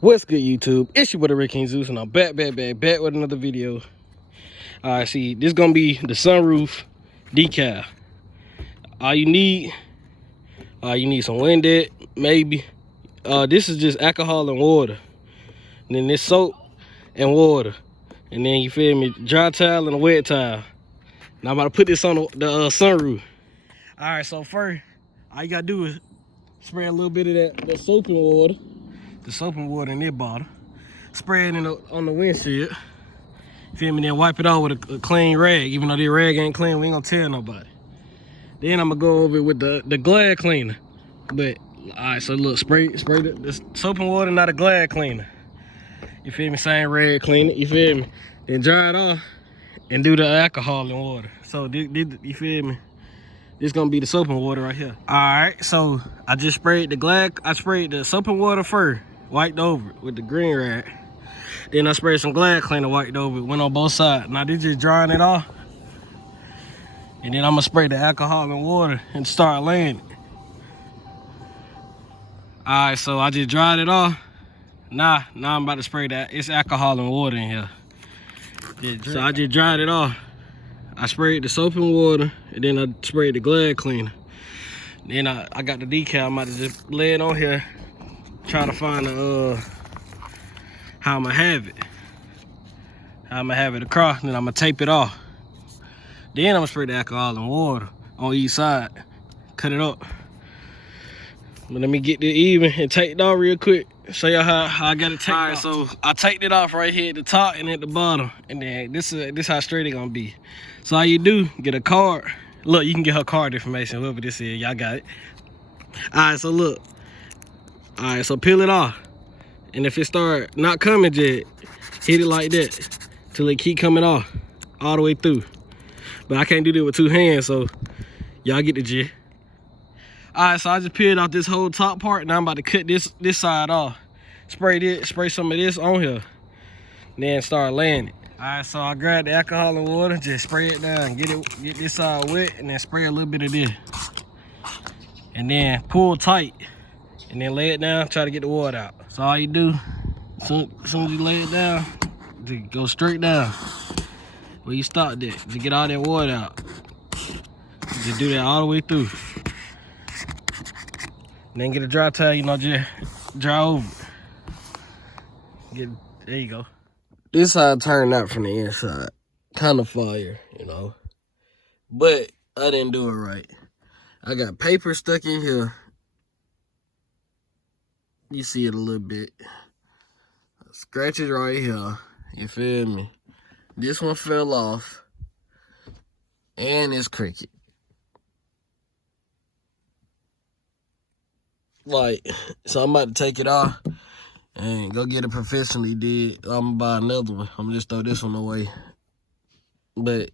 What's good, YouTube? It's your boy Rick King Zeus, and I'm back with another video. Alright, see, this gonna be the sunroof decal. All you need some Windex, maybe. This is just alcohol and water. And then this soap and water. And then, you feel me, dry towel and a wet towel. Now I'm about to put this on the sunroof. Alright, so first, all you gotta do is spray a little bit of that soap and water. The soap and water in this bottle. Spray it on the windshield. Feel me? Then wipe it off with a clean rag. Even though this rag ain't clean, we ain't gonna tell nobody. Then I'm gonna go over it with the Glad cleaner. But alright, so look, spray the soap and water, not a Glad cleaner. You feel me? Same rag cleaner. You feel me? Then dry it off and do the alcohol and water. So you feel me? This gonna be the soap and water right here. Alright, so I just sprayed I sprayed the soap and water first, wiped over it with the green rag. Then I sprayed some Glad cleaner, wiped over it, went on both sides. Now this just drying it off. And then I'm gonna spray the alcohol and water and start laying it. Alright, so I just dried it off. Now I'm about to spray that. It's alcohol and water in here. So I just dried it off. I sprayed the soap and water, and then I sprayed the Glad cleaner. Then I got the decal. I'm about to just lay it on here, try to find how I'm gonna have it. How I'm gonna have it across, and then I'm gonna tape it off. Then I'm gonna spray the alcohol and water on each side, cut it up. But let me get this even and take it off real quick. Show y'all how I got it taped. Alright, so I taped it off right here at the top and at the bottom. And then this how straight it gonna be. So all you do, get a card. Look, you can get her card information, whoever this is, y'all got it. Alright, so look. Alright, so peel it off. And if it start not coming yet, hit it like that till it keep coming off all the way through. But I can't do that with two hands, so y'all get the gist. Alright, so I just peeled off this whole top part. Now I'm about to cut this side off. Spray some of this on here. Then start laying it. Alright, so I grabbed the alcohol and water, just spray it down, get this side wet, and then spray a little bit of this. And then pull tight. And then lay it down, try to get the water out. So all you do, as soon as you lay it down, just go straight down. Where you stopped at, to get all that water out. Just do that all the way through. And then get a dry towel, you know, just dry over it. There you go. This side turned out from the inside. Kind of fire, you know. But I didn't do it right. I got paper stuck in here. You see it a little bit. Scratches right here. You feel me? This one fell off. And it's crooked. Like, so I'm about to take it off and go get it professionally did. I'm gonna buy another one. I'm gonna just throw this one away. But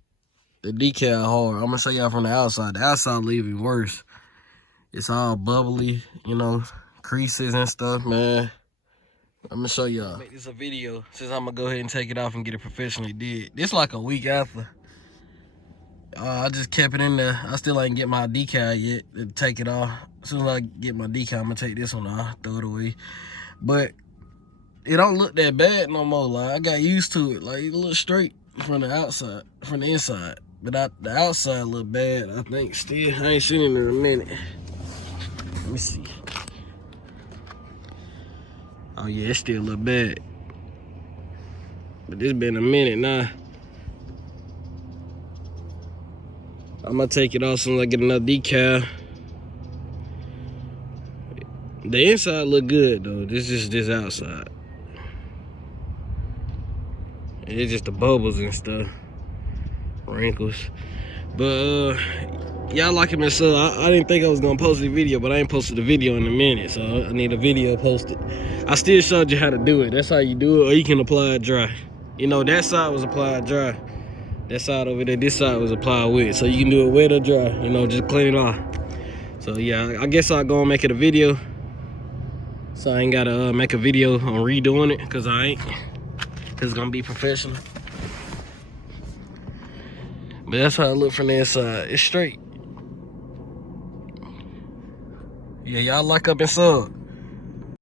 the decal hard. I'm gonna show y'all from the outside. The outside leaving worse. It's all bubbly, you know, creases and stuff, man. I'm gonna show y'all. Make this a video since I'm gonna go ahead and take it off and get it professionally did. This like a week after. I just kept it in there. I still ain't get my decal yet to take it off. As soon as I get my decal, I'm gonna take this one off, throw it away. But it don't look that bad no more. Like, I got used to it. Like, it looks straight from the outside, from the inside. But the outside look bad, I think, still. I ain't seen it in a minute. Let me see. Oh yeah, it still look bad. But this been a minute now. I'm gonna take it off as soon as I get another decal. The inside look good though. This is this outside. It's just the bubbles and stuff, wrinkles. But y'all like him and so I didn't think I was gonna post the video, but I ain't posted the video in a minute, so I need a video posted. I still showed you how to do it. That's how you do it, or you can apply it dry. You know, that side was applied dry. That side over there, this side was applied wet. So you can do it wet or dry, you know, just clean it off. So yeah, I guess I'll go and make it a video. So I ain't gotta make a video on redoing it, cause I ain't. Cause it's gonna be professional. But that's how it look from the inside. It's straight. Yeah, y'all like up and sub.